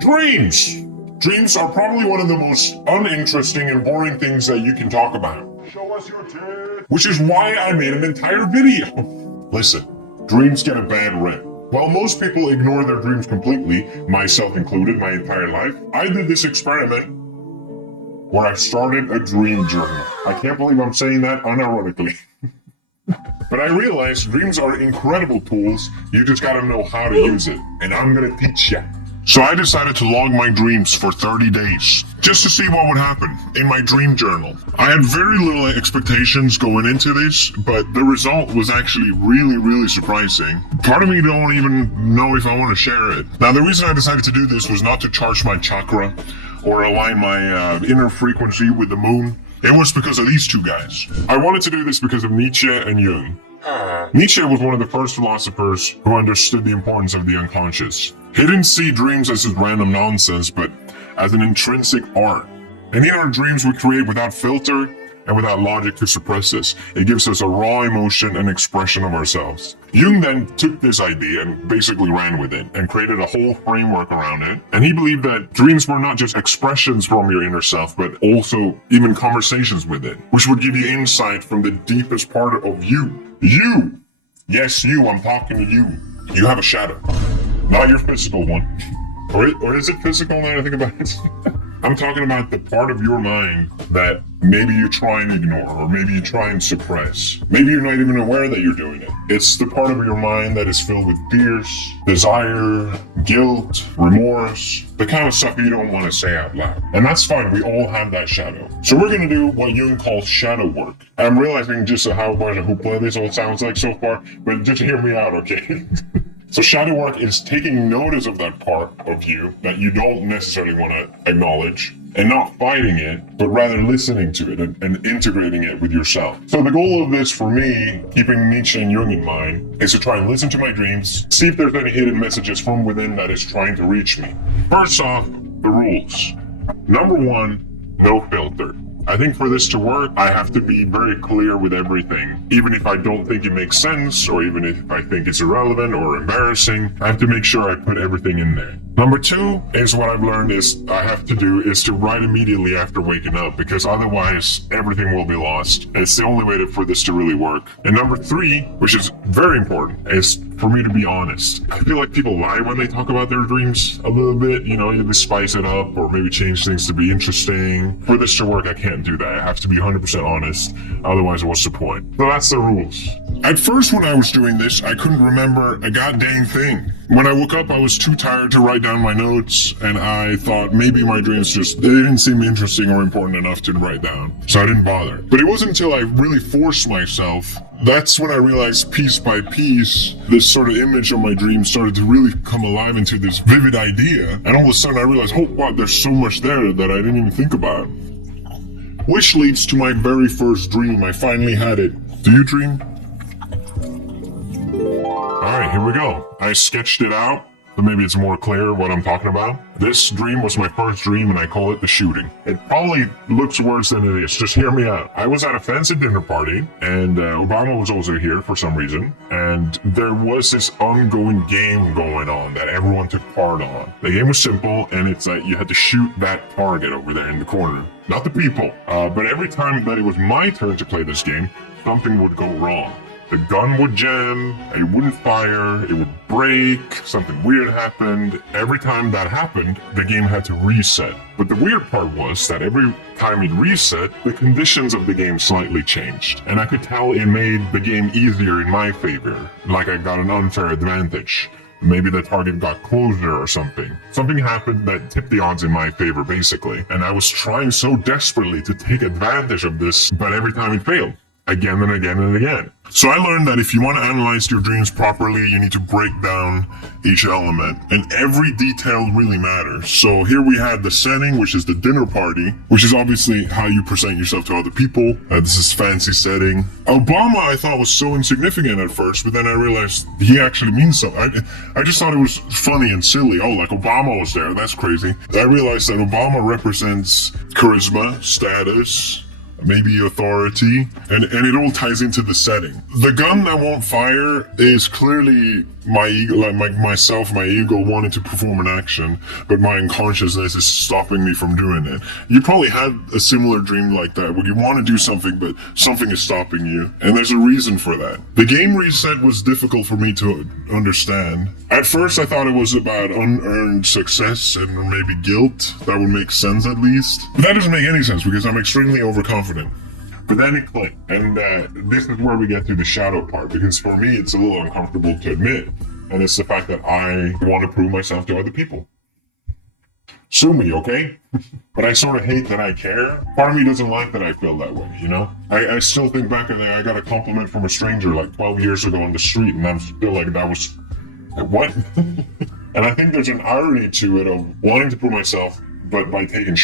Dreams! Dreams are probably one of the most uninteresting and boring things that you can talk about. Show us your tits! Which is why I made an entire video. Listen, dreams get a bad rep. While most people ignore their dreams completely, myself included my entire life, I did this experiment where I started a dream journal. I can't believe I'm saying that unironically. But I realized dreams are incredible tools, you just gotta know how to use it, and I'm gonna teach ya. So I decided to log my dreams for 30 days, just to see what would happen in my dream journal. I had very little expectations going into this, but the result was actually really surprising. Part of me don't even know if I want to share it. Now, the reason I decided to do this was not to charge my chakra or align my inner frequency with the moon. It was because of these two guys. I wanted to do this because of Nietzsche and Jung. Nietzsche was one of the first philosophers who understood the importance of the unconscious. He didn't see dreams as just random nonsense, but as an intrinsic art. And in our dreams we create without filter and without logic to suppress this. It gives us a raw emotion and expression of ourselves. Jung then took this idea and basically ran with it and created a whole framework around it. And he believed that dreams were not just expressions from your inner self, but also even conversations with it, which would give you insight from the deepest part of you. You! Yes, you, I'm talking to you. You have a shadow. Not your physical one. Or is it physical now that I think about it? I'm talking about the part of your mind that maybe you try and ignore, or maybe you try and suppress. Maybe you're not even aware that you're doing it. It's the part of your mind that is filled with fears, desire, guilt, remorse, the kind of stuff you don't want to say out loud. And that's fine, we all have that shadow. So we're gonna do what Jung calls shadow work. I'm realizing just how much of hoopla this all sounds like so far, but just hear me out, okay? So shadow work is taking notice of that part of you that you don't necessarily want to acknowledge and not fighting it, but rather listening to it and integrating it with yourself. So the goal of this for me, keeping Nietzsche and Jung in mind, is to try and listen to my dreams, see if there's any hidden messages from within that is trying to reach me. First off, the rules. Number one, no filter. I think for this to work, I have to be very clear with everything. Even if I don't think it makes sense, or even if I think it's irrelevant or embarrassing, I have to make sure I put everything in there. Number two is what I've learned is I have to do is to write immediately after waking up, because otherwise everything will be lost. And it's the only way for this to really work. And number three, which is very important, is for me to be honest. I feel like people lie when they talk about their dreams a little bit, you know, they spice it up or maybe change things to be interesting. For this to work, I can't do that. I have to be 100% honest. Otherwise, what's the point? So that's the rules. At first, when I was doing this, I couldn't remember a goddamn thing. When I woke up, I was too tired to write down my notes, and I thought maybe my dreams they didn't seem interesting or important enough to write down. So I didn't bother. But it wasn't until I really forced myself, that's when I realized piece by piece, this sort of image of my dream started to really come alive into this vivid idea. And all of a sudden I realized, oh wow, there's so much there that I didn't even think about. Which leads to my very first dream. I finally had it. Do you dream? Alright, here we go. I sketched it out, but maybe it's more clear what I'm talking about. This dream was my first dream, and I call it the shooting. It probably looks worse than it is. Just hear me out. I was at a fancy dinner party, and Obama was also here for some reason, and there was this ongoing game going on that everyone took part on. The game was simple, and it's like you had to shoot that target over there in the corner. Not the people, but every time that it was my turn to play this game, something would go wrong. The gun would jam, it wouldn't fire, it would break, something weird happened. Every time that happened, the game had to reset. But the weird part was that every time it reset, the conditions of the game slightly changed. And I could tell it made the game easier in my favor, like I got an unfair advantage. Maybe the target got closer or something. Something happened that tipped the odds in my favor, basically. And I was trying so desperately to take advantage of this, but every time it failed. Again and again and again. So I learned that if you want to analyze your dreams properly, you need to break down each element. And every detail really matters. So here we had the setting, which is the dinner party, which is obviously how you present yourself to other people. This is fancy setting. Obama I thought was so insignificant at first, but then I realized he actually means something. I just thought it was funny and silly. Oh, like Obama was there, that's crazy. I realized that Obama represents charisma, status, maybe authority, and it all ties into the setting. The gun that won't fire is clearly my ego, like my ego wanted to perform an action, but my unconsciousness is stopping me from doing it. You probably had a similar dream like that, where you want to do something, but something is stopping you, and there's a reason for that. The game reset was difficult for me to understand. At first, I thought it was about unearned success and maybe guilt. That would make sense at least. But that doesn't make any sense because I'm extremely overconfident. But then it clicked, and this is where we get to the shadow part, because for me it's a little uncomfortable to admit, and it's the fact that I want to prove myself to other people. Sue me, okay? But I sort of hate that I care. Part of me doesn't like that I feel that way, you know? I still think back and I got a compliment from a stranger like 12 years ago on the street, and I'm still like, that was... what? And I think there's an irony to it of wanting to prove myself, but by taking